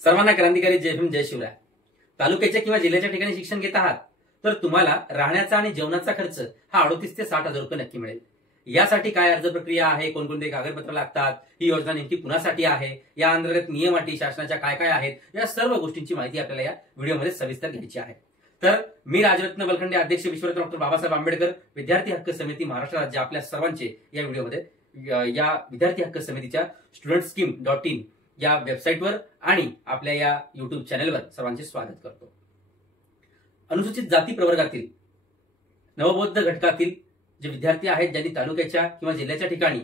सर्वांना क्रांतिकारी जय भीम जय शिवराय। तालुक्याच्या किंवा जिल्ह्याच्या ठिकाणी शिक्षण घेत आहात तर तुम्हाला राहण्याचा आणि जेवणाचा खर्च हा 38 ते 60,000 रुपये नक्की मिळेल। यासाठी काय अर्ज प्रक्रिया आहे, कोणकोणते कागदपत्र लागतात, ही योजना नेमकी कुणासाठी आहे, या अंतर्गत नियम अटी शासनाच्या काय काय आहेत, या सर्व गोष्टींची माहिती आपल्याला या व्हिडिओमध्ये सविस्तर घ्यायची आहे। तर मी राजरत्न बलखंडे, अध्यक्ष विश्वरत्न डॉक्टर बाबासाहेब आंबेडकर विद्यार्थी हक्क समिती महाराष्ट्र राज्य, आपल्या सर्वांचे या व्हिडिओमध्ये या विद्यार्थी हक्क समितीच्या studentscheme.in या वेबसाईटवर आणि आपल्या या युट्यूब चॅनलवर सर्वांचे स्वागत करतो। अनुसूचित जाती प्रवर्गातील नवबौद्ध घटकातील जे विद्यार्थी आहेत, ज्यांनी तालुक्याच्या किंवा जिल्ह्याच्या ठिकाणी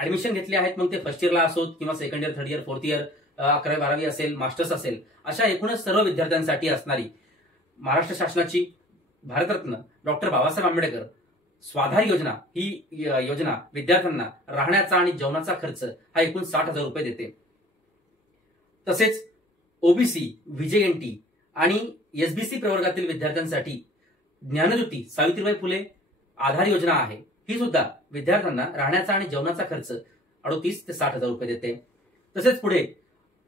ऍडमिशन घेतले आहेत, मग ते फर्स्ट इयरला असोत किंवा second year, third year, fourth year, 11वी 12वी असेल, मास्टर्स असेल, अशा एकूणच सर्व विद्यार्थ्यांसाठी असणारी महाराष्ट्र शासनाची भारतरत्न डॉक्टर बाबासाहेब आंबेडकर स्वाधार योजना, ही योजना विद्यार्थ्यांना राहण्याचा आणि जेवणाचा खर्च हा एकूण 60,000 रुपये देते। तसेच ओबीसी, व्हीजेएनटी आणि एसबीसी प्रवर्गातील विद्यार्थ्यांसाठी ज्ञानज्योती सावित्रीबाई फुले आधार योजना आहे, ही सुद्धा विद्यार्थ्यांना राहण्याचा आणि जेवणाचा खर्च 38 ते 60,000 रुपये देते। तसेच पुढे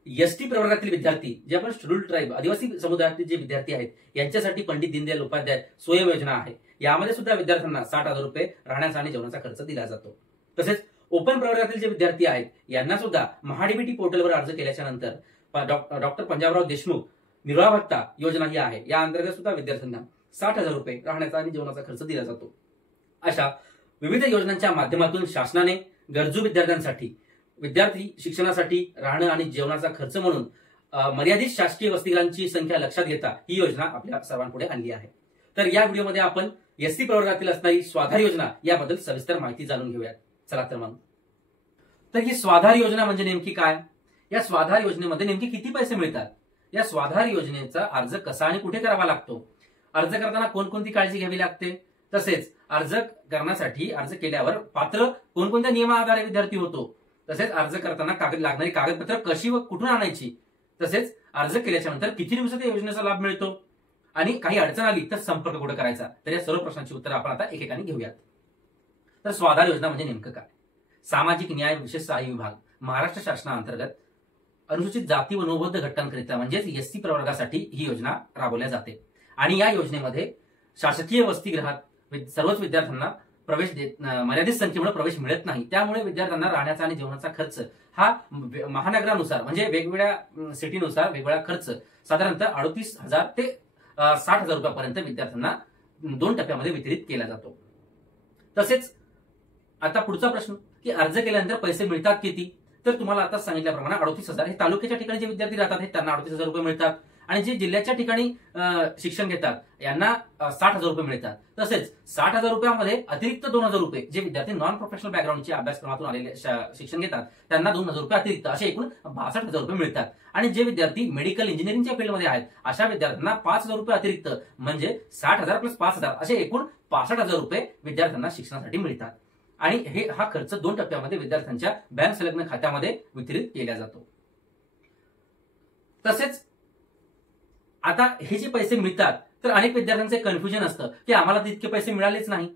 एसटी प्रवर्गातील विद्यार्थी, जे आपण शेड्यूल्ड ट्राईब आदिवासी समुदायातील जे विद्यार्थी आहेत, यांच्यासाठी पंडित दीनदयाल उपाध्याय स्वयं योजना आहे, यामध्ये सुद्धा विद्यार्थ्यांना 60,000 रुपये राहण्याचा आणि जेवणाचा खर्च दिला जातो। तसेच ओपन प्रवर्गातील जे विद्यार्थी आहेत, यांना सुद्धा महाडीबीटी पोर्टलवर अर्ज केल्याच्या नंतर डॉक्टर पंजाबराव देशमुख निर्वाह भत्ता योजना ही आहे, या अंतर्गत सुद्धा विद्यार्थ्यांना 60,000 रुपये राहण्याचा आणि जेवणाचा खर्च दिला जातो। अशा विविध योजनांच्या माध्यमातून शासनाने गरजू विद्यार्थ्यांसाठी विद्यार्थी शिक्षणासाठी राहणं आणि जेवणाचा खर्च म्हणून मर्यादित शासकीय वसतिगृहांची संख्या लक्षात घेता ही योजना आपल्या सर्वांपुढे आणली आहे। तर या व्हिडिओमध्ये आपण एसटी प्रवर्गातील असणारी स्वाधार योजना याबद्दल सविस्तर माहिती जाणून घेऊयात। चला तर मग, तर ही स्वाधार योजना म्हणजे नेमकी काय, या स्वाधार योजनेमध्ये नेमके किती पैसे मिळतात, या स्वाधार योजनेचा अर्ज कसा आणि कुठे करावा लागतो, अर्ज करताना कोणकोणती काळजी घ्यावी लागते, तसेच अर्ज करण्यासाठी अर्ज केल्यावर पात्र कोणकोणत्या नियमाआधारे विद्यार्थी होतो, तसेच अर्ज करताना लागणारी कागदपत्र कशी व कुठून आणायची, तसेच अर्ज केल्याच्या नंतर किती दिवसात या योजनेचा लाभ मिळतो आणि काही अडचण आली तर संपर्क कुठे करायचा, तर या सर्व प्रश्नांची उत्तर आपण आता एकेकाने घेऊयात। तर स्वाधार योजना म्हणजे नेमकं काय? सामाजिक न्याय विशेष सहाय्य विभाग महाराष्ट्र शासनाअंतर्गत अनुसूचित जाती व नवबौद्ध घटकांकरिता म्हणजेच एसटी प्रवर्गासाठी ही योजना राबवल्या जाते आणि या योजनेमध्ये शासकीय वसतिगृहात सर्वच विद्यार्थ्यांना प्रवेश मर्यादित संख्येमुळे प्रवेश मिळत नाही, त्यामुळे विद्यार्थ्यांना राहण्याचा आणि जेवणाचा खर्च हा महानगरानुसार म्हणजे वेगवेगळ्या सिटीनुसार वेगवेगळा खर्च साधारणतः 38,000 ते 60,000 रुपयापर्यंत विद्यार्थ्यांना 2 टप्प्यामध्ये वितरित केला जातो। तसेच आता पुढचा प्रश्न की अर्ज केल्यानंतर पैसे मिळतात किती, तर तुम्हाला आता सांगितल्याप्रमाणे 38,000 हे तालुक्याच्या ठिकाणी जे विद्यार्थी राहतात त्यांना 38,000 रुपये मिळतात आणि जे जिल्ह्याच्या ठिकाणी शिक्षण घेतात यांना 60,000 रुपये मिळतात। तसेच 60,000 रुपयामध्ये अतिरिक्त 2,000 रुपये जे विद्यार्थी नॉन प्रोफेशनल बॅकग्राऊंडच्या अभ्यासक्रमातून आलेले शिक्षण घेतात त्यांना 2,000 रुपये अतिरिक्त असे एकूण 62,000 रुपये मिळतात आणि जे विद्यार्थी मेडिकल इंजिनिअरिंगच्या फील्डमध्ये आहेत अशा विद्यार्थ्यांना 5,000 रुपये अतिरिक्त म्हणजे 60,000 प्लस 5,000 असे एकूण 65,000 रुपये विद्यार्थ्यांना शिक्षणासाठी मिळतात आणि हा खर्च 2 टप्प्यामध्ये विद्यार्थ्यांच्या बँक संलग्न खात्यामध्ये वितरित केला जातो। तसेच आता हे जे पैसे मिळतात तर अनेक विद्यार्थ्यांचे कन्फ्युजन असतं की आम्हाला तितके पैसे मिळालेच नाही,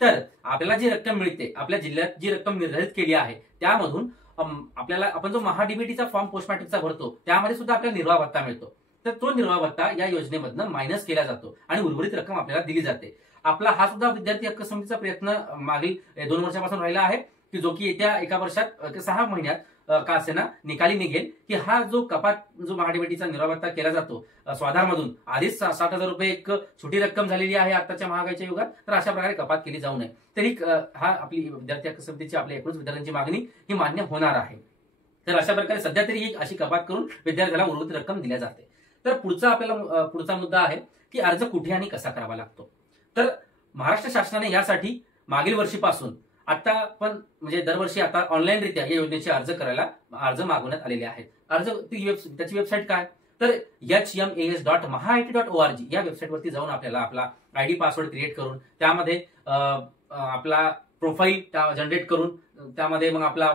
तर आपल्याला जी रक्कम मिळते, आपल्या जिल्ह्यात जी रक्कम निर्धारित केली आहे त्यामधून आपल्याला आपण जो महाडीबीटीचा फॉर्म पोस्ट मॅट्रिकचा भरतो त्यामध्ये सुद्धा आपल्याला निर्वाह भत्ता मिळतो, तर तो निर्वाह भत्ता या योजनेमधनं मायनस केला जातो आणि उर्वरित रक्कम आपल्याला दिली जाते। आपला हा सुद्धा विद्यार्थी हक्क समितीचा प्रयत्न मागील 2 वर्षापासून राहिला आहे की जो की येत्या 1 वर्षात 6 महिन्यात का असेना निकाली निघेल की हा जो कपात जो महाडीबीटीचा निर्वाह भत्ता केला जातो स्वाधारमधून, आधीच 60,000 रुपये एक छोटी रक्कम झालेली आहे आताच्या महागाईच्या युगात, तर अशा प्रकारे कपात केली जाऊ नये, तरी हा आपली विद्यार्थी हक्क समितीची आपल्या एकूणच विद्यार्थ्यांची मागणी ही मान्य होणार आहे। तर अशा प्रकारे सध्या तरी ही अशी कपात करून विद्यार्थ्याला उर्वरित रक्कम दिल्या जाते। तर पुढचा मुद्दा आहे की अर्ज कुठे आणि कसा करावा लागतो। तर महाराष्ट्र शासनाने यासाठी मागील वर्षीपासून आता पण म्हणजे दरवर्षी आता ऑनलाईन रित्या या योजनेचे अर्ज मागवण्यात आलेले आहेत। त्याची वेबसाईट काय, तर hmas.mahaIT.org या वेबसाईटवरती जाऊन आपल्याला आपला आयडी पासवर्ड क्रिएट करून त्यामध्ये आपला प्रोफाईल जनरेट करून त्यामध्ये मग आपला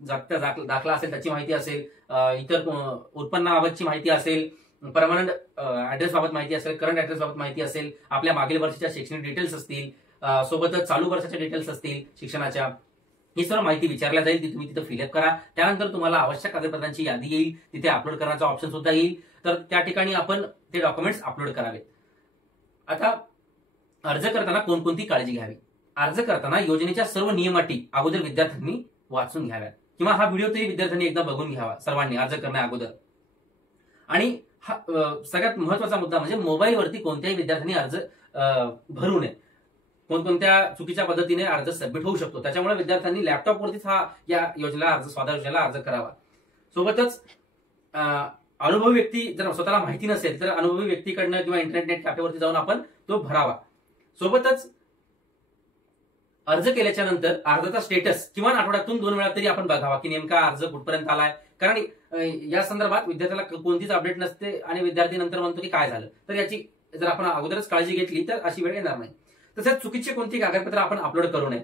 दाखला असेल त्याची माहिती असेल, इतर उत्पन्नाबाबतची माहिती असेल, परमनंट ऍड्रेस बाबत माहिती असेल, करंट ऍड्रेस बाबत माहिती असेल, आपल्या मागील वर्षाच्या शैक्षणिक डिटेल्स असतील, सोबतच चालू वर्षाच्या डिटेल्स असतील शिक्षणाच्या, ही सर्व माहिती विचारल्या जाईल, ती तुम्ही तिथे फिलअप करा. त्यानंतर तुम्हाला आवश्यक कागदपत्रांची यादी येईल, तिथे अपलोड करण्याचा ऑप्शन सुद्धा येईल. तर त्या ठिकाणी आपण ते डॉक्युमेंट्स अपलोड करावेत. आता अर्ज करताना कोणकोणती काळजी घ्यावी? अर्ज करताना योजनेच्या सर्व नियम अटी अगोदर विद्यार्थ्यांनी वाचून घ्याव्यात, किंवा हा व्हिडिओ तरी विद्यार्थ्यांनी एकदा बघून घ्यावा सर्वांनी अर्ज करण्या अगोदर. आणि हा सगळ्यात महत्वाचा मुद्दा म्हणजे मोबाईलवरती कोणत्याही विद्यार्थ्यांनी अर्ज भरू नये. कोणकोणत्या चुकीच्या पद्धतीने अर्ज सबमिट होऊ शकतो, त्याच्यामुळे विद्यार्थ्यांनी लॅपटॉपवरतीच या योजनेला अर्ज, स्वाधार योजनेला अर्ज करावा. सोबतच अनुभवी व्यक्ती, जर स्वतःला माहिती नसेल तर अनुभवी व्यक्तीकडनं किंवा इंटरनेट कॅफेवरती जाऊन आपण तो भरावा. सोबतच अर्ज केल्याच्या नंतर अर्जाचा स्टेटस किंवा आठवड्यातून 2 वेळा तरी आपण बघावा की नेमका अर्ज कुठपर्यंत आलाय. कारण या संदर्भात विद्यार्थ्याला कोणतीच अपडेट नसते आणि विद्यार्थी नंतर म्हणतो की काय झालं. तर याची जर आपण अगोदरच काळजी घेतली तर अशी वेळ येणार नाही. तसेच चुकीचे कोणती कागदपत्र आपण अपलोड करू नये.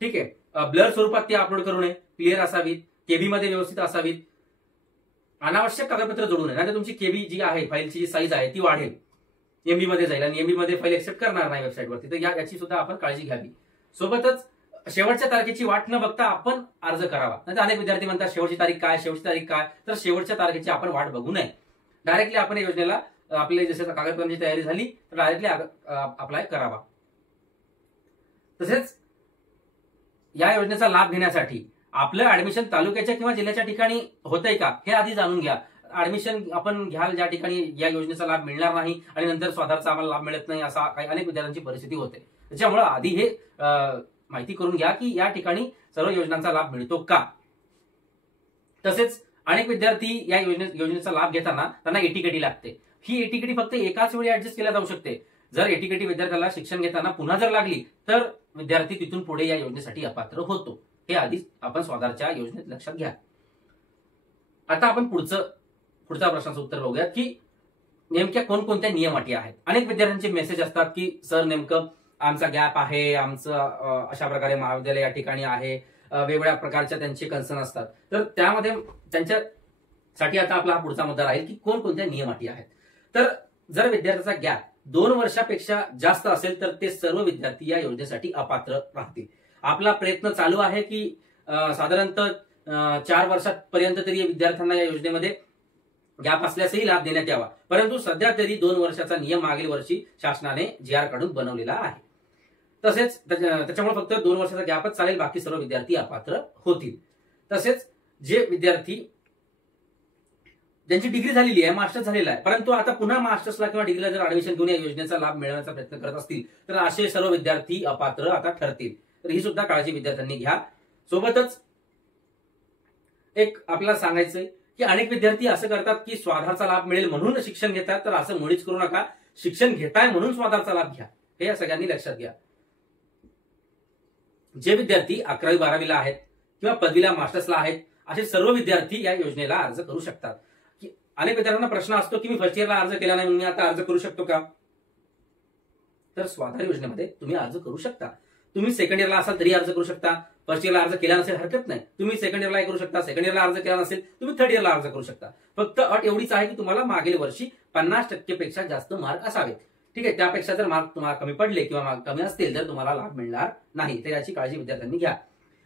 ठीक आहे, ब्लर स्वरूपात ती अपलोड करू नये, क्लिअर असावीत, केबी मध्ये व्यवस्थित असावीत. अनावश्यक कागदपत्र जोडू नये, नाही तुमची केबी जी आहे, फाईलची जी साईज आहे ती वाढेल, एमबी मध्ये जाईल आणि एमबी मध्ये फाईल एक्सेप्ट करणार नाही वेबसाईटवरती. तर याची सुद्धा आपण काळजी घ्यावी. सोबतच शेवटच्या तारखेची वाट न बघता आपण अर्ज करावा. नाही अनेक विद्यार्थी म्हणतात शेवटची तारीख काय, शेवटची तारीख काय. तर शेवटच्या तारखेची आपण वाट बघू नये. डायरेक्टली आपण या योजनेला आपले जसे कागदपत्रांची तयारी झाली तर डायरेक्टली अप्लाय करावा. तसेच या योजनेचा लाभ घेण्यासाठी आपलं ऍडमिशन तालुक्याच्या किंवा जिल्ह्याच्या ठिकाणी होतंय का हे आधी जाणून घ्या. ऍडमिशन आपण घ्याल ज्या ठिकाणी या योजनेचा लाभ मिळणार नाही आणि नंतर स्वाधारचा आम्हाला लाभ मिळत नाही, असा काही अनेक विद्यार्थ्यांची परिस्थिती होते. त्याच्यामुळे आधी हे माहिती करून घ्या की या ठिकाणी सर्व योजनांचा लाभ मिळतो का. तसेच अनेक विद्यार्थी या योजनेचा लाभ घेताना त्यांना एटीकेटी लागते. ही एटीकेटी फक्त एकाच वेळी ऍडजस्ट केल्या जाऊ शकते. जर एटीकेटी विद्यार्थ्याला शिक्षण घेताना पुन्हा जर लागली तर विद्यार्थी तिथून पुढे या योजनेसाठी अपात्र होतो. हे आधीच आपण स्वाधारच्या योजनेत लक्षात घ्या. आता आपण पुढचा प्रश्नाचं उत्तर बघूयात की नेमक्या कोणकोणत्या नियम अटी आहेत. अनेक विद्यार्थ्यांचे मेसेज असतात की सर नेमकं आमचा गॅप आहे, आमचं अशा प्रकारे महाविद्यालय या ठिकाणी आहे, वेगवेगळ्या प्रकारच्या त्यांचे कन्सर्न असतात. तर त्यामध्ये त्यांच्यासाठी आता आपला हा पुढचा मुद्दा राहील की कोणकोणत्या नियम अटी आहेत. तर जर विद्यार्थ्याचा गॅप 2 वर्षापेक्षा जास्त असेल तर ते सर्व विद्यार्थी या योजनेसाठी अपात्र राहतील. आपला प्रयत्न चालू आहे की साधारणतः 4 वर्षापर्यंत तरी विद्यार्थ्यांना या योजनेमध्ये गॅप असल्यासही लाभ देण्यात यावा. परंतु सध्या तरी 2 वर्षाचा नियम मागील वर्षी शासनाने GR काढून बनवलेला आहे. तसेच त्याच्यामुळे फक्त 2 वर्षाचा गॅपच चालेल, बाकी सर्व विद्यार्थी अपात्र होतील. तसेच जे विद्यार्थी ज्यांची डिग्री झालेली आहे, मास्टर्स झालेला आहे, परंतु आता पुन्हा मास्टर्सला किंवा डिग्रीला जर ऍडमिशन घेऊन या योजनेचा लाभ मिळवण्याचा प्रयत्न करत असतील तर असे सर्व विद्यार्थी अपात्र आता ठरतील. तर ही सुद्धा काळजी विद्यार्थ्यांनी घ्या. सोबतच एक आपल्याला सांगायचंय की अनेक विद्यार्थी असं करतात की स्वाधारचा लाभ मिळेल म्हणून शिक्षण घेतात. तर असं मुळीच करू नका. शिक्षण घेताय म्हणून स्वाधारचा लाभ घ्या, हे या सगळ्यांनी लक्षात घ्या. जे विद्यार्थी 11वी 12वीला आहेत किंवा पदवीला मास्टर्सला आहेत असे सर्व विद्यार्थी या योजनेला अर्ज करू शकतात. अनेक विद्यार्थ्यांना प्रश्न असतो की मी फर्स्ट इयरला अर्ज केला नाही म्हणून मी आता अर्ज करू शकतो का. तर स्वाधार योजनेमध्ये तुम्ही अर्ज करू शकता. तुम्ही सेकंड इयरला असाल तरी अर्ज करू शकता. फर्स्ट इयरला अर्ज केला नसेल हरकत नाही, तुम्ही सेकंड इयरला करू शकता. सेकंड इयरला अर्ज केला नसेल तुम्ही थर्ड इयरला अर्ज करू शकता. फक्त अट एवढीच आहे की तुम्हाला मागील वर्षी 50% पेक्षा जास्त मार्क असावेत. ठीक आहे, त्यापेक्षा जर मार्क तुम्हाला कमी पडले किंवा मार्क कमी असतील तर तुम्हाला लाभ मिळणार नाही. तर याची काळजी विद्यार्थ्यांनी घ्या.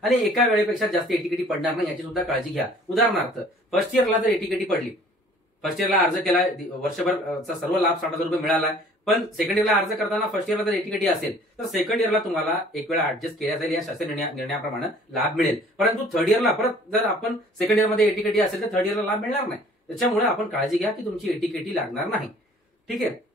आणि एका वेळेपेक्षा जास्त एटीकेटी पडणार नाही याची सुद्धा काळजी घ्या. उदाहरणार्थ फर्स्ट इयरला जर एटीकेटी पडली, फर्स्ट इयरला अर्ज केलाय, वर्षभरचा सर्व लाभ 60,000 रुपये मिळालाय, पण सेकंड इयरला अर्ज करताना फर्स्ट इयरला जर एटीकेटी असेल तर सेकंड इयरला तुम्हाला एक वेळा ऍडजस्ट केल्या जाईल, या शासन निर्णयाप्रमाणे लाभ मिळेल. परंतु थर्ड इयरला परत जर आपण सेकंड इयरमध्ये एटीकेटी असेल तर थर्ड इयरला लाभ मिळणार नाही. त्याच्यामुळे आपण काळजी घ्या की तुमची एटीकेटी लागणार नाही. ठीक आहे,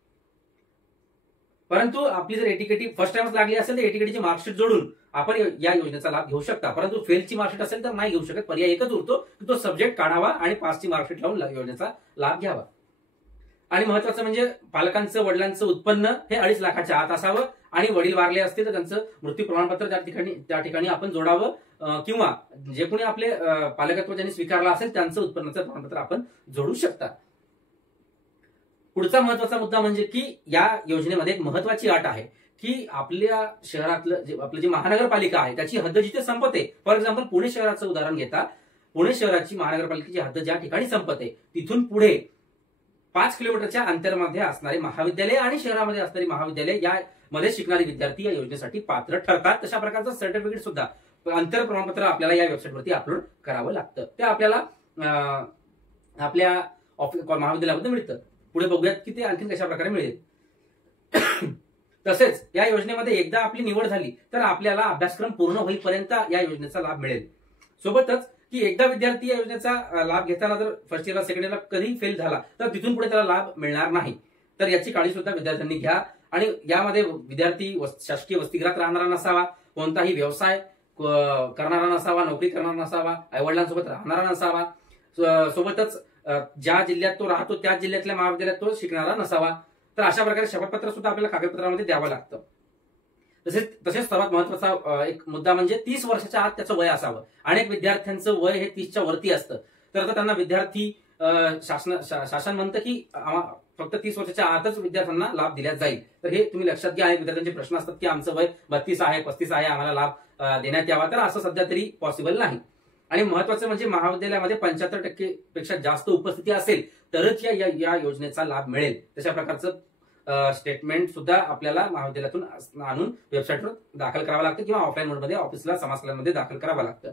परंतु आपली जर एटीकेटी फर्स्ट टाइमच लागली असेल तर एटीकेटीची मार्कशीट जोडून आपण या योजनेचा लाभ घेऊ शकता. परंतु फेलची मार्कशीट असेल तर नाही घेऊ शकत. पर्याय एकच उरतो की तो सब्जेक्ट काढावा आणि पासची मार्कशीट लावून योजनेचा लाभ घ्यावा. आणि महत्वाचं म्हणजे पालकांचं वडिलांचं उत्पन्न हे 2.5 लाखाच्या आत असावं आणि वडील वारले असतील तर त्यांचं मृत्यू प्रमाणपत्र त्या ठिकाणी आपण जोडावं किंवा जे कोणी आपले पालकत्व ज्यांनी स्वीकारलं असेल त्यांचं उत्पन्नाचं प्रमाणपत्र आपण जोडू शकता. पुढचा महत्वाचा मुद्दा म्हणजे की या योजनेमध्ये एक महत्वाची अट आहे की आपल्या शहरातलं आपलं जे महानगरपालिका आहे त्याची हद्द जिथे संपते, फॉर एक्झाम्पल पुणे शहराचं उदाहरण घेता, पुणे शहराची महानगरपालिकेची हद्द ज्या ठिकाणी संपते तिथून पुढे 5 किलोमीटरच्या अंतरामध्ये असणारे महाविद्यालय आणि शहरामध्ये असणारी महाविद्यालय यामध्ये शिकणारे विद्यार्थी या योजनेसाठी पात्र ठरतात. तशा प्रकारचं सर्टिफिकेट सुद्धा अंतर प्रमाणपत्र आपल्याला या वेबसाईटवरती अपलोड करावं लागतं. ते आपल्याला आपल्या महाविद्यालयामध्ये मिळतं. पुढे बघूयात की ते आणखी कशा प्रकारे मिळेल. तसेच या योजनेमध्ये एकदा आपली निवड झाली तर आपल्याला अभ्यासक्रम पूर्ण होईपर्यंत या योजनेचा लाभ मिळेल. सोबतच की एकदा विद्यार्थी या योजनेचा लाभ घेताना जर फर्स्ट इयरला सेकंड इयरला कधी फेल झाला तर तिथून पुढे त्याला लाभ मिळणार नाही. तर याची काळजी सुद्धा विद्यार्थ्यांनी घ्या. आणि यामध्ये विद्यार्थी शासकीय वसतिगृहात राहणारा नसावा, कोणताही व्यवसाय करणारा नसावा, नोकरी करणारा नसावा, आईवडिलांसोबत राहणारा नसावा, सोबतच ज्या जिल्ह्यात तो राहतो त्याच जिल्ह्यातल्या महाविद्यालयात तो शिकणारा नसावा. तर अशा प्रकारे शपथपत्र सुद्धा आपल्याला कागदपत्रामध्ये द्यावं लागतं. तसेच सर्वात महत्वाचा एक मुद्दा म्हणजे 30 वर्षाच्या आत त्याचं वय असावं. अनेक विद्यार्थ्यांचं वय हे 30च्या वरती असतं. तर आता त्यांना विद्यार्थी शासन म्हणतं की फक्त 30 वर्षाच्या आतच विद्यार्थ्यांना लाभ दिला जाईल. तर हे तुम्ही लक्षात घ्या. अनेक विद्यार्थ्यांचे प्रश्न असतात की आमचं वय 32 आहे, 35 आहे, आम्हाला लाभ देण्यात यावा. तर असं सध्या तरी पॉसिबल नाही. आणि महत्वाचं म्हणजे महाविद्यालयामध्ये 75% पेक्षा जास्त उपस्थिती असेल तरच या योजनेचा लाभ मिळेल. तशा प्रकारचं स्टेटमेंट सुद्धा आपल्याला महाविद्यालयातून आणून वेबसाईटवर दाखल करावं लागतं किंवा ऑफलाईन मोडमध्ये ऑफिसला समाजकल्याणमध्ये दाखल करावं लागतं.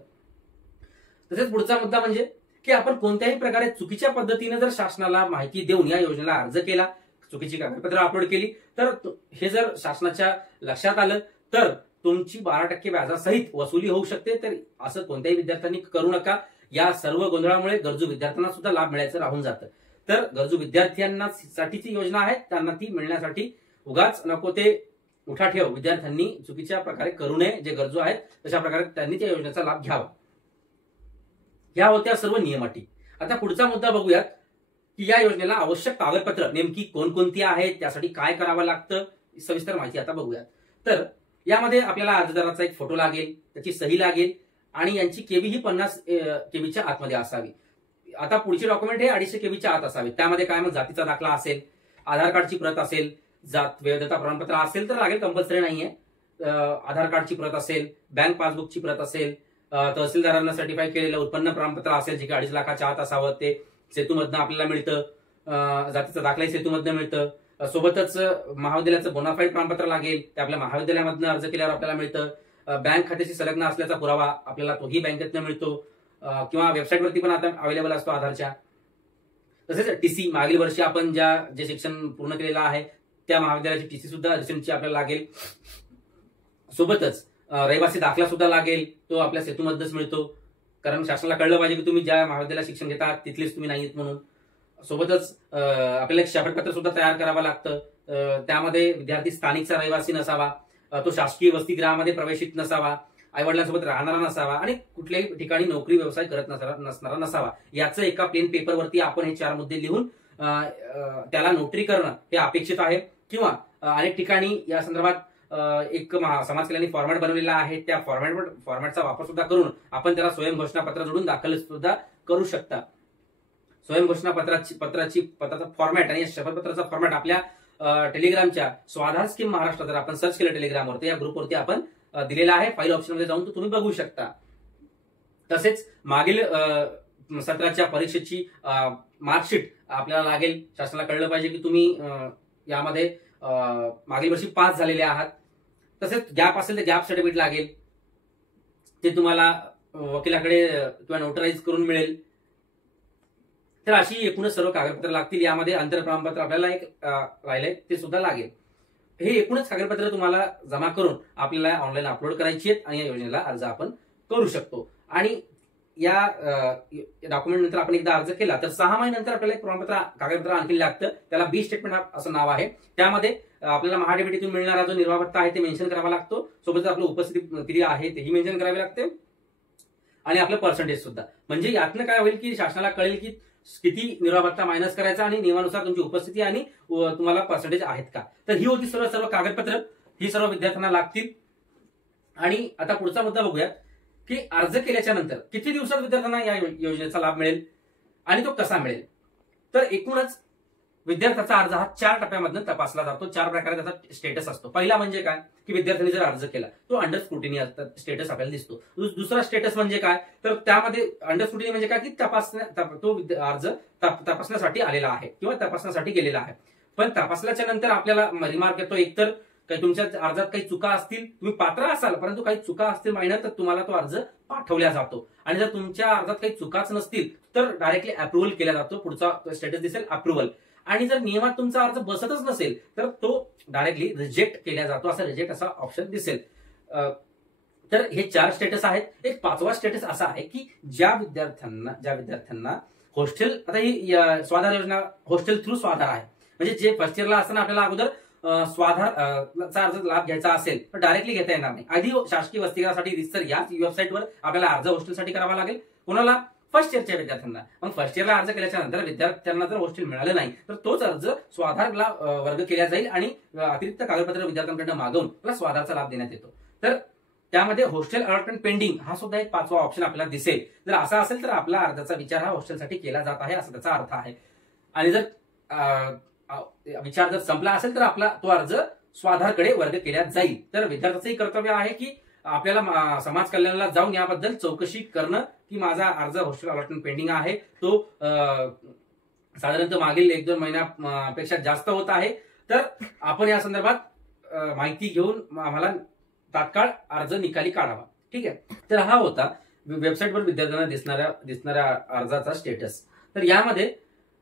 तसेच पुढचा मुद्दा म्हणजे की आपण कोणत्याही प्रकारे चुकीच्या पद्धतीने जर शासनाला माहिती देऊन या योजनेला अर्ज केला, चुकीची कागदपत्र अपलोड केली तर हे जर शासनाच्या लक्षात आलं तर तुमची 12% व्याजासहित वसुली होऊ शकते. तर असं कोणत्याही विद्यार्थ्यांनी करू नका. या सर्व गोंधळामुळे गरजू विद्यार्थ्यांना सुद्धा लाभ मिळायचं राहून जातं. तर गरजू विद्यार्थ्यांना साठीची योजना आहे, त्यांना ती मिळण्यासाठी उगाच नको ते उठाठेव विद्यार्थ्यांनी चुकीच्या प्रकारे करू नये. जे गरजू आहेत तशा प्रकारे त्यांनी त्या योजनेचा लाभ घ्यावा. या होत्या सर्व नियम अटी. आता पुढचा मुद्दा बघूयात की या योजनेला आवश्यक कागदपत्र नेमकी कोणकोणती आहेत, त्यासाठी काय करावं लागतं, सविस्तर माहिती आता बघूयात. तर यामध्ये आपल्याला अर्जदाराचा एक फोटो लागेल, त्याची सही लागेल आणि यांची केबी ही 50 केबीच्या आतमध्ये असावी. आता पुढचे डॉक्युमेंट हे 250 केबीच्या आत असावे. त्यामध्ये काय मग जातीचा दाखला असेल, आधार कार्डची प्रत असेल, जात वैधता प्रमाणपत्र असेल तर लागेल, कंपल्सरी नाहीये. आधार कार्डची प्रत असेल, बँक पासबुकची प्रत असेल, तहसीलदारांना सर्टिफाय केलेलं उत्पन्न प्रमाणपत्र असेल जे की 2.5 लाखाच्या आत असावं, ते सेतूमधनं आपल्याला मिळतं. जातीचा दाखलाही सेतूमधनं मिळतं. सोबतच महाविद्यालयाचं बोनाफाईड प्रमाणपत्र लागेल, ते आपल्या महाविद्यालयामधनं अर्ज केल्यावर आपल्याला मिळतं. बँक खात्याशी संलग्न असल्याचा पुरावा आपल्याला तोही बँकेतनं मिळतो किंवा वेबसाईटवरती पण आता अवेलेबल असतो आधारच्या. तसेच टीसी, मागील वर्षी आपण जे शिक्षण पूर्ण केलेलं आहे त्या महाविद्यालयाची टीसी सुद्धा रिसेंटची आपल्याला लागेल. सोबतच रहिवासी दाखला सुद्धा लागेल, तो आपल्या सेतूमधनच मिळतो. कारण शासनाला कळलं पाहिजे की तुम्ही ज्या महाविद्यालयात शिक्षण घेता तिथलेच तुम्ही नाहीत म्हणून. सोबतच आपल्याला एक शपथपत्र सुद्धा तयार करावं लागतं. त्यामध्ये विद्यार्थी स्थानिकचा रहिवासी नसावा, तो शासकीय वसतिगृहामध्ये प्रवेशित नसावा, आईवडिलांसोबत राहणारा नसावा आणि कुठल्याही ठिकाणी नोकरी व्यवसाय करत नसणारा नसावा. याचं एका प्लेन पेपरवरती आपण हे 4 मुद्दे लिहून त्याला नोटरी करणं हे अपेक्षित आहे. किंवा अनेक ठिकाणी या संदर्भात एक समाज कल्याणी फॉर्मॅट बनवलेला आहे, त्या फॉर्मॅटचा वापर सुद्धा करून आपण त्याला स्वयं घोषणापत्र जोडून दाखल सुद्धा करू शकता. स्वयं घोषणापत्राचा फॉर्मॅट आणि शपथपत्राचा फॉर्मॅट आपल्या टेलिग्रामच्या स्वाधार स्कीम महाराष्ट्र जर आपण सर्च केलं टेलिग्रामवरती, या ग्रुपवरती आपण दिलेला आहे. फाईल ऑप्शन मध्ये जाऊन तुम्ही बघू शकता. तसेच मागील सत्राच्या परीक्षेची मार्कशीट आपल्याला लागेल. शासनाला कळलं पाहिजे की तुम्ही यामध्ये मागील वर्षी पास झालेले आहात. तसेच गॅप असेल तर गॅप सर्टिफिकेट लागेल, ते तुम्हाला वकिलाकडे किंवा नोटराईज करून मिळेल. तर अशी एकूणच सर्व कागदपत्र लागतील. यामध्ये अंतर प्रमाणपत्र आपल्याला एक राहिलंय ते सुद्धा लागेल. हे एकूणच कागदपत्र तुम्हाला जमा करून आपल्याला ऑनलाईन अपलोड करायची आहेत आणि या योजनेला अर्ज आपण करू शकतो. आणि या डॉक्युमेंट नंतर आपण एकदा अर्ज केला तर 6 महिन्यानंतर आपल्याला एक प्रमाणपत्र कागदपत्र आणखी लागतं. त्याला बी स्टेटमेंट असं नाव आहे. त्यामध्ये आपल्याला महाडीबीटीतून मिळणारा जो निर्वाह भत्ता आहे ते मेन्शन करावा लागतो. सोबत आपलं उपस्थिती किती आहे तेही मेन्शन करावे लागते आणि आपलं पर्सेंटेज सुद्धा. म्हणजे यातनं काय होईल की शासनाला कळेल की किती निर्वाह भत्ता मायनस करायचा आणि नियमानुसार तुमची उपस्थिती आणि तुम्हाला पर्सेंटेज आहेत का. तर ही होती सर्व कागदपत्र, ही सर्व विद्यार्थ्यांना लागतील. आणि आता पुढचा मुद्दा बघूयात की अर्ज केल्याच्या नंतर किती दिवसात विद्यार्थ्यांना या योजनेचा लाभ मिळेल आणि तो कसा मिळेल. तर एकूणच विद्यार्थ्याचा अर्ज हा 4 टप्प्यामधून तपासला जातो. 4 प्रकारे त्याचा स्टेटस असतो. पहिला म्हणजे काय की विद्यार्थ्यांनी जर अर्ज केला तो अंडर स्क्रुटिनी स्टेटस आपल्याला दिसतो. दुसरा स्टेटस म्हणजे काय तर त्यामध्ये अंडर स्क्रुटिनी म्हणजे काय की तो अर्ज तपासण्यासाठी आलेला आहे किंवा तपासण्यासाठी गेलेला आहे. पण तपासल्याच्या नंतर आपल्याला रिमार्क येतो, एकतर काही तुमच्या अर्जात काही चुका असतील, तुम्ही पात्र असाल परंतु काही चुका असतील मायनर, तर तुम्हाला तो अर्ज पाठवला जातो. आणि जर तुमच्या अर्जात काही चुकाच नसतील तर डायरेक्टली अप्रुव्हल केला जातो. पुढचा स्टेटस दिसेल अप्रुव्हल. आणि जर नियमात तुमचा अर्ज बसतच नसेल तर तो डायरेक्टली रिजेक्ट केला जातो. असा रिजेक्ट असा ऑप्शन दिसेल. तर हे 4 स्टेटस आहेत. एक 5वा स्टेटस असा आहे की ज्या विद्यार्थ्यांना हॉस्टेल, आता ही स्वाधार योजना हॉस्टेल थ्रू स्वाधार आहे, म्हणजे जे फर्स्ट इयरला असताना आपल्याला अगोदर स्वाधारचा अर्ज लाभ घ्यायचा असेल तर डायरेक्टली घेता येणार नाही. आधी शासकीय वसतिगृहासाठी रितसर याच वेबसाईटवर आपल्याला अर्ज हॉस्टेलसाठी करावा लागेल. कोणाला? फर्स्ट इयरच्या विद्यार्थ्यांना. मग फर्स्ट इयरला अर्ज केल्याच्या नंतर विद्यार्थ्यांना जर हॉस्टेल मिळालं नाही तर तोच अर्ज स्वाधारला वर्ग केला जाईल आणि अतिरिक्त कागदपत्र विद्यार्थ्यांकडून मागवून त्याला स्वाधारचा लाभ देण्यात येतो. तर त्यामध्ये हॉस्टेल अलॉटमेंट पेंडिंग हा सुद्धा एक 5वा ऑप्शन आपल्याला दिसेल. जर असा असेल तर आपला अर्जाचा विचार हा हॉस्टेलसाठी केला जात आहे असा त्याचा अर्थ आहे. आणि जर विचार जर संपला असेल तर आपला तो अर्ज स्वाधारकडे वर्ग केला जाईल. तर विद्यार्थ्याचंही कर्तव्य आहे की आपल्याला समाज कल्याणाला जाऊन याबद्दल चौकशी करणं की माझा अर्ज हॉस्टेल अलॉटमेंट पेंडिंग आहे, तो साधारणतः मागील 1-2 महिन्यापेक्षा जास्त होत आहे, तर आपण या संदर्भात माहिती घेऊन आम्हाला तात्काळ अर्ज निकाली काढावा. ठीक आहे. तर हा होता वेबसाईटवर विद्यार्थ्यांना दिसणाऱ्या अर्जाचा स्टेटस. तर यामध्ये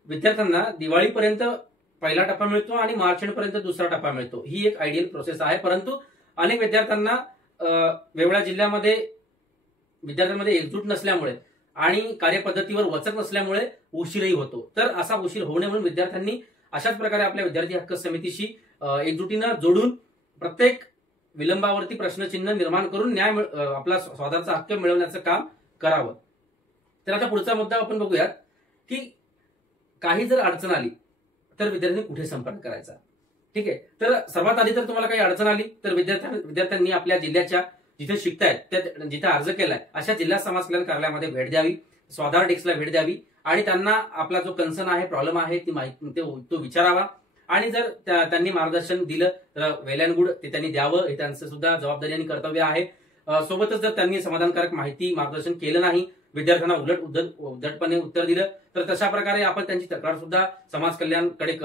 विद्यार्थ्यांना दिवाळीपर्यंत पहिला टप्पा मिळतो आणि मार्च एंडपर्यंत दुसरा टप्पा मिळतो. ही एक आयडियल प्रोसेस आहे. परंतु अनेक विद्यार्थ्यांना वेगवेगळ्या जिल्ह्यामध्ये विद्यार्थ्यांमध्ये एकजूट नसल्यामुळे आणि कार्यपद्धतीवर वचक नसल्यामुळे उशीरही होतो. तर असा उशीर होऊ नये म्हणून विद्यार्थ्यांनी अशाच प्रकारे आपल्या विद्यार्थी हक्क समितीशी एकजुटीनं जोडून प्रत्येक विलंबावरती प्रश्नचिन्ह निर्माण करून न्याय आपला स्वाधारचा हक्क मिळवण्याचं काम करावं. तर आता पुढचा मुद्दा आपण बघूयात की काही जर अडचण आली तर विद्यार्थ्यांनी कुठे संपर्क करायचा. ठीक आहे. तर सर्वात आधी तर तुम्हाला काही अडचण आली तर विद्यार्थ्यांनी आपल्या जिल्ह्याच्या जिथे शिकतायत त्या जिथे अर्ज केलाय अशा जिल्हा समाज कल्याण कार्यालयामध्ये भेट द्यावी, स्वाधार डेस्कला भेट द्यावी आणि त्यांना आपला जो कन्सर्न आहे, प्रॉब्लेम आहे ती माहिती तो विचारावा. आणि जर त्यांनी मार्गदर्शन दिलं तर वेल अँड गुड, ते त्यांनी द्यावं, हे त्यांचं सुद्धा जबाबदारी आणि कर्तव्य आहे. सोबतच जर त्यांनी समाधानकारक माहिती मार्गदर्शन केलं नाही, विद्यार्थ्यांना उद्धटपणे उत्तर दिलं तर तशा प्रकारे आपण त्यांची तक्रार सुद्धा समाज कल्याणकडे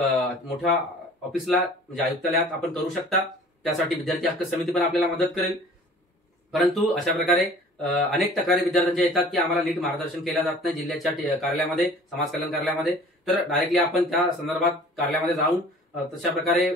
मोठ्या ऑफिसला म्हणजे आयुक्तालयात आपण करू शकता. त्यासाठी विद्यार्थी हक्क समिती पण आपल्याला मदत करेल. परंतु अशा प्रकारे अनेक तक्रारी विद्यार्थ्यांच्या येतात की आम्हाला नीट मार्गदर्शन केलं जात नाही जिल्ह्याच्या कार्यालयामध्ये, समाज कल्याण कार्यालयामध्ये. तर डायरेक्टली आपण त्या संदर्भात कार्यालयामध्ये जाऊन तशा प्रकारे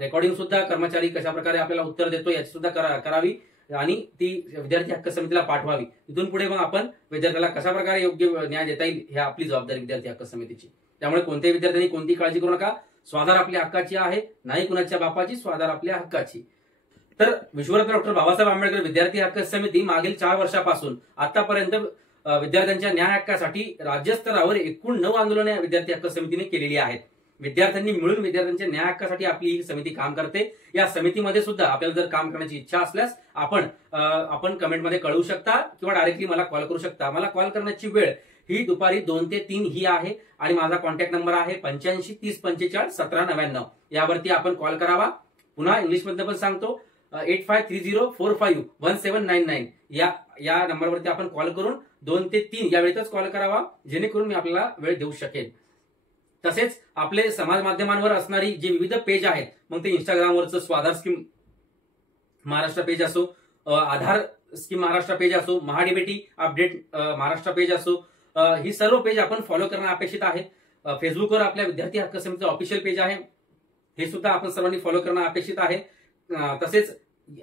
रेकॉर्डिंग सुद्धा कर्मचारी कशा प्रकारे आपल्याला उत्तर देतो याची सुद्धा करावी आणि ती विद्यार्थी हक्क समितीला पाठवावी. इथून पुढे मग आपण विद्यार्थ्याला कशा प्रकारे योग्य न्याय देता येईल हे आपली जबाबदारी विद्यार्थी हक्क समितीची. त्यामुळे कोणत्याही विद्यार्थ्यांनी कोणती काळजी करू नका. स्वाधार आपल्या हक्काची आहे, नाही कुणाच्या बापाची, स्वाधार आपल्या हक्काची. तर विश्वरत्न डॉक्टर बाबासाहेब आंबेडकर विद्यार्थी हक्क समिती मागील 4 वर्षापासून आतापर्यंत विद्यार्थ्यांच्या न्याय हक्कासाठी राज्यस्तरावर एकूण 9 आंदोलने विद्यार्थी हक्क समितीने केलेली आहेत. विद्यार्थ्यांनी मिळून विद्यार्थ्यांच्या न्याय हक्कासाठी आपली ही समिती काम करते. या समितीमध्ये सुद्धा आपल्याला जर काम करण्याची इच्छा असल्यास आपण कमेंटमध्ये कळवू शकता किंवा डायरेक्टली मला कॉल करू शकता. मला कॉल करण्याची वेळ ही दुपारी 2 ते 3 ही आहे आणि माझा कॉन्टॅक्ट नंबर आहे 85 30 45 17 99. यावरती आपण कॉल करावा. पुन्हा इंग्लिशमध्ये पण सांगतो 8530451799 या नंबरवरती आपण कॉल करून 2 ते 3 या वेळेतच कॉल करावा, जेणेकरून मी आपल्याला वेळ देऊ शकेन. तसेच आपले समाज माध्यमांवर असणारी जे विविध पेज आहेत, मग ते इंस्टाग्रामवरचं स्वाधार स्कीम महाराष्ट्र पेज असो, आधार स्कीम महाराष्ट्र पेज असो, महाडीबीटी अपडेट महाराष्ट्र पेज असो, ही सर्व पेज आपण फॉलो करणं अपेक्षित आहे. फेसबुकवर आपल्या विद्यार्थी हक्क समितीचं ऑफिशियल पेज आहे, हे सुद्धा आपण सर्वांनी फॉलो करणं अपेक्षित आहे. तसेच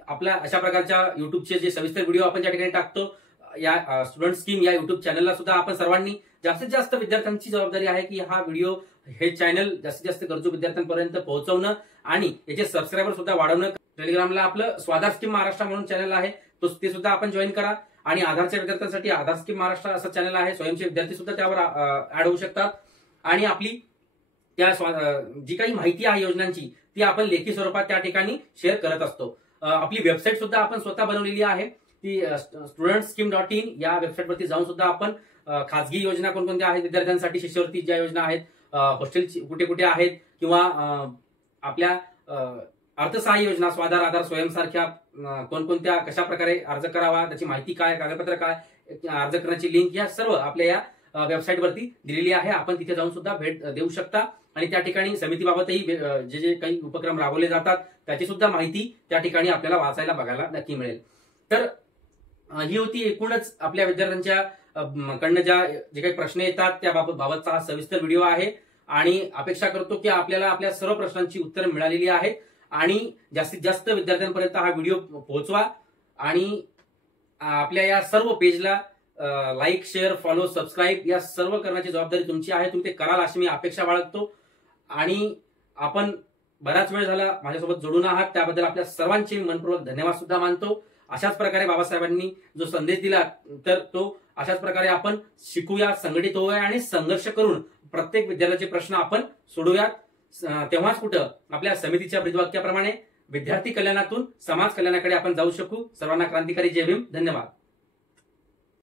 आपल्या अशा प्रकारच्या युट्यूबचे जे सविस्तर व्हिडिओ आपण ज्या ठिकाणी टाकतो, या स्टुडंट स्कीम या युट्यूब चॅनलला सुद्धा आपण सर्वांनी जास्तीत जास्त विद्यार्थ्यांची जबाबदारी आहे की हा व्हिडिओ, हे चॅनल जास्तीत जास्त गरजू विद्यार्थ्यांपर्यंत पोहोचवणं आणि याचे सबस्क्रायबर सुद्धा वाढवणं. टेलिग्रामला आपलं स्वाधार स्कीम महाराष्ट्र म्हणून चॅनल आहे, ते सुद्धा आपण जॉईन करा. आणि आधारच्या विद्यार्थ्यांसाठी आधार स्कीम महाराष्ट्र असं चॅनल आहे, स्वयंचे विद्यार्थी सुद्धा त्यावर ऍड होऊ शकतात. आणि आपली त्या जी काही माहिती आहे योजनांची ती आपण लेखी स्वरूपात त्या ठिकाणी शेअर करत असतो. आपली वेबसाईट सुद्धा आपण स्वतः बनवलेली आहे, ती studentscheme.in या वेबसाईटवरती जाऊन सुद्धा आपण खासगी योजना कोणकोणत्या आहेत विद्यार्थ्यांसाठी, शिष्यवृत्ती ज्या योजना आहेत, हॉस्टेल कुठे कुठे आहेत किंवा आपल्या अर्थसहाय्य योजना स्वाधार, आधार, स्वयं सारख्या कोणकोणत्या कशा प्रकारे अर्ज करावा, त्याची माहिती काय, कागदपत्र काय, अर्ज करण्याची लिंक, या सर्व आपल्या या वेबसाईटवरती दिलेली आहे. आपण तिथे जाऊन सुद्धा भेट देऊ शकता आणि त्या ठिकाणी समितीबाबतही जे जे काही उपक्रम राबवले जातात त्याची सुद्धा माहिती त्या ठिकाणी आपल्याला वाचायला बघायला नक्की मिळेल. तर ही होती एकूणच आपल्या विद्यार्थ्यांच्या कडनं जे काही प्रश्न येतात त्या बाबतचा हा सविस्तर व्हिडिओ आहे. आणि अपेक्षा करतो की आपल्याला आपल्या सर्व प्रश्नांची उत्तरं मिळालेली आहेत आणि जास्तीत जास्त विद्यार्थ्यांपर्यंत हा व्हिडिओ पोहोचवा आणि आपल्या या सर्व पेजला लाईक, शेअर, फॉलो, सबस्क्राईब या सर्व करण्याची जबाबदारी तुमची आहे. तुम्ही ते कराल अशी मी अपेक्षा बाळगतो. आणि आपण बराच वेळ झाला माझ्यासोबत जोडून आहात त्याबद्दल आपल्या सर्वांचे मनपूर्वक धन्यवाद सुद्धा मानतो. अशाच प्रकारे बाबासाहेबांनी जो संदेश दिला तर तो अशाच प्रकारे आपण शिकूया, संघटित होऊया आणि संघर्ष करून प्रत्येक विद्यार्थ्याचे प्रश्न आपण सोडूयात. तेव्हाच कुठं आपल्या समितीच्या ब्रीदवाक्याप्रमाणे विद्यार्थी कल्याणातून समाज कल्याणाकडे आपण जाऊ शकू. सर्वांना क्रांतिकारी जय भीम. धन्यवाद.